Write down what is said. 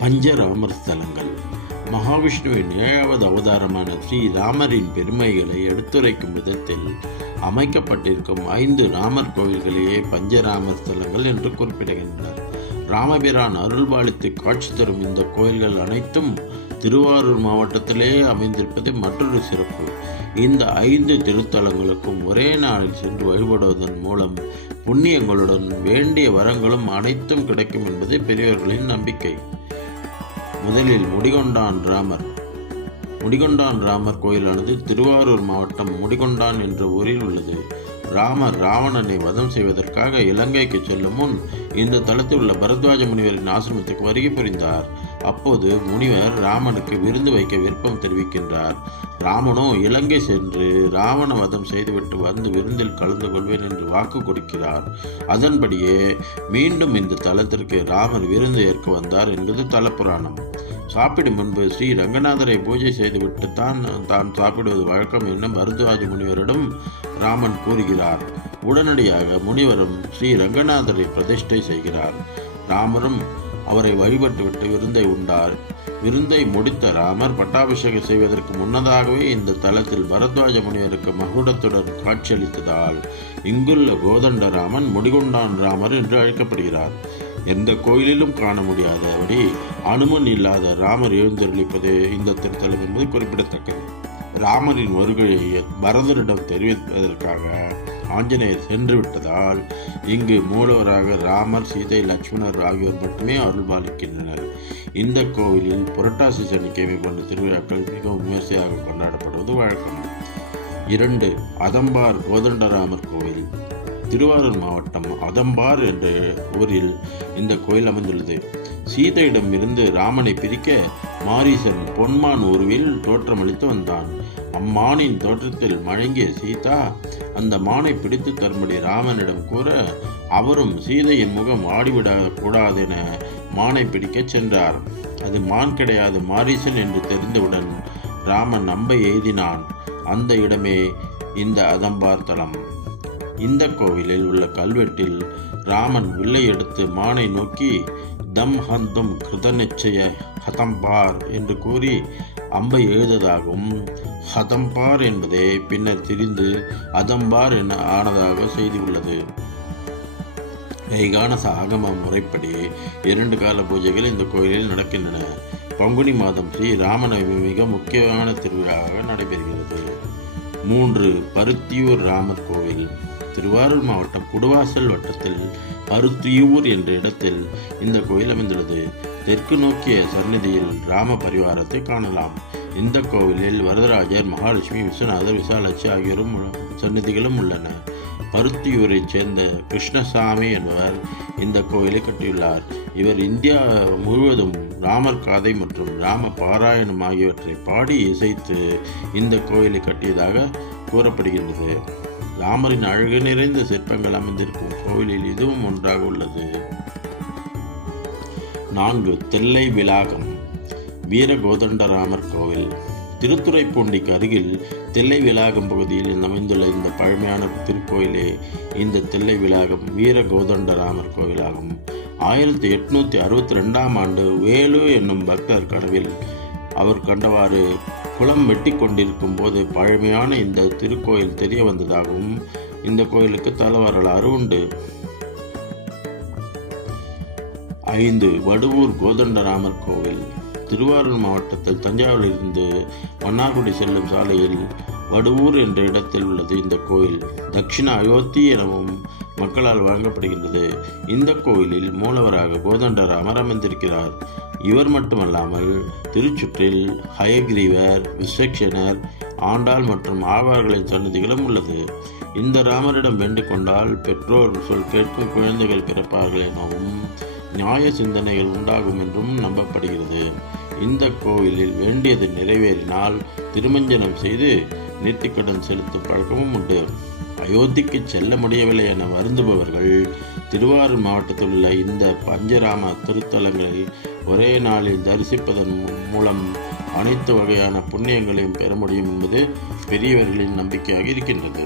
பஞ்சராமர் ஸ்தலங்கள். மகாவிஷ்ணுவின் 7வது அவதாரமான ஸ்ரீ ராமரின் பெருமைகளை எடுத்துரைக்கும் விதத்தில் அமைக்கப்பட்டிருக்கும் 5 ராமர் கோவில்களையே பஞ்சராமர் ஸ்தலங்கள் என்று குறிப்பிடுகின்றனர். ராமபிரான் அருள்பாலித்து காட்சி தரும் இந்த கோயில்கள் அனைத்தும் திருவாரூர் மாவட்டத்திலே அமைந்திருப்பது மற்றொரு சிறப்பு. இந்த 5 திருத்தலங்களுக்கும் ஒரே நாளில் சென்று வழிபடுவதன் மூலம் புண்ணியங்களுடன் வேண்டிய வரங்களும் அனைத்தும் கிடைக்கும் என்பது பெரியவர்களின் நம்பிக்கை. முதலில் முடிகொண்டான் ராமர் கோயிலானது திருவாரூர் மாவட்டம் முடிகொண்டான் என்ற ஊரில் உள்ளது. ராமர் ராவணனை வதம் செய்வதற்காக இலங்கைக்கு செல்லும் முன் இந்த தலத்தில் உள்ள பரத்வாஜ முனிவரின் ஆசிரமத்துக்கு வருகை புரிந்தார். அப்போது முனிவர் ராமனுக்கு விருந்து வைக்க விருப்பம் தெரிவிக்கின்றார். ராமனோ இலங்கை சென்று ராவண வதம் செய்துவிட்டு வந்து விருந்தில் கலந்து கொள்வேன் என்று வாக்கு கொடுக்கிறார். அதன்படியே மீண்டும் இந்த தலத்திற்கு ராமர் விருந்து ஏற்க வந்தார் என்பது தலப்புராணம். சாப்பிடும் முன்பு ஸ்ரீ ரங்கநாதரை பூஜை செய்துவிட்டு தான் சாப்பிடுவது வழக்கம் என பரத்வாஜ முனிவரிடம் ராமன் கூறுகிறார். உடனடியாக முனிவரும் ஸ்ரீ ரங்கநாதரை பிரதிஷ்டை செய்கிறார். ராமரும் அவரை வழிபட்டுவிட்டு விருந்தை உண்டார். விருந்தை முடித்த ராமர் பட்டாபிஷேகம் செய்வதற்கு முன்னதாகவே இந்த தலத்தில் பரத்வாஜ முனிவருக்கு மகுடத்துடன் காட்சியளித்ததால் இங்குள்ள கோதண்டராமன் முடிகொண்டான் ராமர் என்று அழைக்கப்படுகிறார். எந்த கோயிலிலும் காண முடியாதபடி அனுமன் இல்லாத ராமர் எழுந்தருளிப்பது இந்த திருத்தலம் என்பது குறிப்பிடத்தக்கது. ராமரின் வருகையை பரதரிடம் தெரிவிப்பதற்காக ஆஞ்சநேயர் சென்று விட்டதால் இங்கு மூலவராக ராமர், சீதை, லட்சுமணர் ஆகியோர் மட்டுமே அருள்பாலிக்கின்றனர். இந்த கோவிலில் புரட்டாசி சனிக்கிழமை போன்ற திருவிழாக்கள் மிகவும் விமர்சையாக கொண்டாடப்படுவது வழக்கம். 2. அதம்பார் கோதண்டராமர் கோவில். திருவாரூர் மாவட்டம் அதம்பார் என்ற ஊரில் இந்த கோயில் அமைந்துள்ளது. சீதையிடம் இருந்து ராமனை பிரிக்க மாரீசன் பொன்மான் உருவில் தோற்றமளித்து வந்தான். அம்மானின் தோற்றத்தில் மயங்கிய சீதா அந்த மானை பிடித்து தரும்படி ராமனிடம் கூற, அவரும் சீதையின் முகம் வாடிவிடக் கூடாதென மானை பிடிக்க சென்றார். அது மான் கிடையாது, மாரீசன் என்று தெரிந்தவுடன் ராமன் அம்பை எய்தினான். அந்த இடமே இந்த அதம்பார் தலம். இந்த கோவிலில் உள்ள கல்வெட்டில் ராமன் வில்லை எடுத்து மானை நோக்கி தம் ஹந்தும் கிருதநிச்சய ஹதம்பார் என்று கூறி அம்பை எழுததாகவும், ஹதம்பார் என்பதே பின்னர் திரிந்து அதம்பார் என ஆனதாக செய்தி உள்ளது. வைகான ஆகம முறைப்படி 2 கால பூஜைகள் இந்த கோயிலில் நடக்கின்றன. பங்குனி மாதம் ஸ்ரீ ராமநவமி மிக முக்கியமான திருவிழாவாக நடைபெறுகிறது. 3. பருத்தியூர் ராமர் கோவில். திருவாரூர் மாவட்டம் குடுவாசல் வட்டத்தில் பருத்தியூர் என்ற இடத்தில் இந்த கோயில் அமைந்துள்ளது. தெற்கு நோக்கிய சந்நிதியில் ராம பரிவாரத்தை காணலாம். இந்த கோவிலில் வரதராஜர், மகாலட்சுமி, விஸ்வநாதர், விசாலாட்சி ஆகியோரும் சந்நிதிகளும் உள்ளன. பருத்தியூரைச் சேர்ந்த கிருஷ்ணசாமி என்பவர் இந்த கோயிலை கட்டியுள்ளார். இவர் இந்தியா முழுவதும் ராமர் காதை மற்றும் ராம பாராயணம் ஆகியவற்றை பாடி இசைத்து இந்த கோயிலை கட்டியதாக கூறப்படுகின்றது. ராமரின் அழகு நிறைந்த சிற்பங்கள் அமைந்திருக்கும் கோவிலில் இதுவும் ஒன்றாக உள்ளது. 4. தில்லை விளாகம். வீரகோதண்டராமர் கோவில். திருத்துறைப்பூண்டிக்கு அருகில் தில்லை விளாகம் பகுதியில் அமைந்துள்ள இந்த பழமையான திருக்கோயிலே இந்த தில்லை விளாகம் வீரகோதண்டராமர் கோவிலாகும். 1862ஆம் ஆண்டு வேலு என்னும் பக்தர் கனவில் அவர் கண்டவாறு குளம் வெட்டி கொண்டிருக்கும் போது பழமையான இந்த திருக்கோயில் தெரிய வந்ததாகவும் இந்த கோயிலுக்கு தல வரலாறு உண்டு. 5. வடுவூர் கோதண்டராமர் கோவில். திருவாரூர் மாவட்டத்தில் தஞ்சாவூரிலிருந்து மன்னார்குடி செல்லும் சாலையில் வடுவூர் என்ற இடத்தில் உள்ளது இந்த கோயில். தட்சிண அயோத்தி எனவும் மக்களால் வழங்கப்படுகின்றது. இந்த கோயிலில் மூலவராக கோதண்டராமர் அமைந்திருக்கிறார். இவர் மட்டுமல்லாமல் திருச்சுற்றில் ஹயக்ரீவர், விஸ்வக்சேனர், ஆண்டாள் மற்றும் ஆழ்வார்களின் சன்னதிகளும் உள்ளது. இந்த ராமரிடம் வேண்டிக் கொண்டால் பெற்றோர் சொல் கேட்கும் குழந்தைகள் பிறப்பார்கள் எனவும் நியாய சிந்தனைகள் உண்டாகும் என்றும் நம்பப்படுகிறது. இந்த கோவிலில் வேண்டியது நிறைவேறினால் திருமஞ்சனம் செய்து நேர்த்திக்கடன் செலுத்தும் பழக்கமும் உண்டு. அயோத்திக்கு செல்ல முடியவில்லை என வருந்துபவர்கள் திருவாரூர் மாவட்டத்தில் உள்ள இந்த பஞ்சராம திருத்தலங்களை ஒரே நாளில் தரிசிப்பதன் மூலம் அனைத்து வகையான புண்ணியங்களையும் பெற முடியும் என்பது பெரியவர்களின் நம்பிக்கையாக இருக்கின்றது.